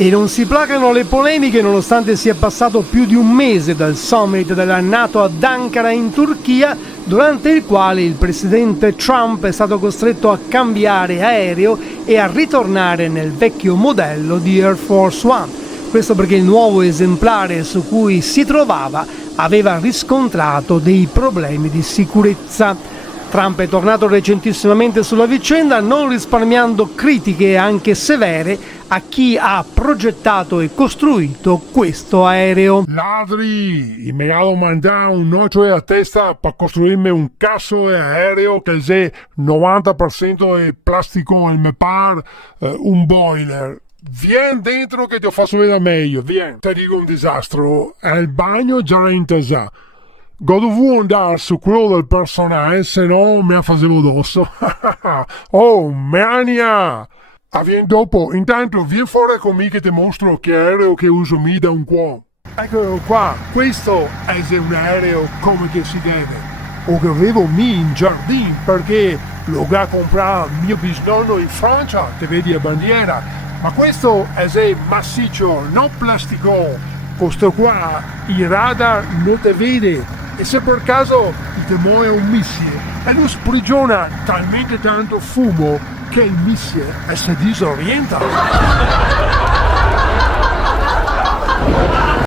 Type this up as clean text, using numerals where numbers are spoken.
E non si placano le polemiche nonostante sia passato più di un mese dal summit della NATO ad Ankara in Turchia, durante il quale il presidente Trump è stato costretto a cambiare aereo e a ritornare nel vecchio modello di Air Force One. Questo perché il nuovo esemplare su cui si trovava aveva riscontrato dei problemi di sicurezza. Trump è tornato recentissimamente sulla vicenda, non risparmiando critiche anche severe a chi ha progettato e costruito questo aereo. Ladri, mi hanno mandato un noce a testa per costruirmi un cazzo di aereo che è 90% di plastico e mi pare un boiler. Vieni dentro che ti faccio vedere meglio, vieni. Ti dico un disastro, è il bagno già in tesa. Dovevo andare su quello del personale, se no mi facevo addosso. Oh, mania! Vieni dopo, intanto vieni fuori con me che ti mostro che aereo che uso mi da un po'. Eccolo qua, questo è un aereo come che si deve. O che avevo mi in giardino perché lo ga comprato mio bisnonno in Francia, te vedi la bandiera. Ma questo è massiccio, non plastico. Questo qua, il radar non te vede. E se per caso ti muove un missile e lo sprigiona talmente tanto fumo che il missile si disorienta.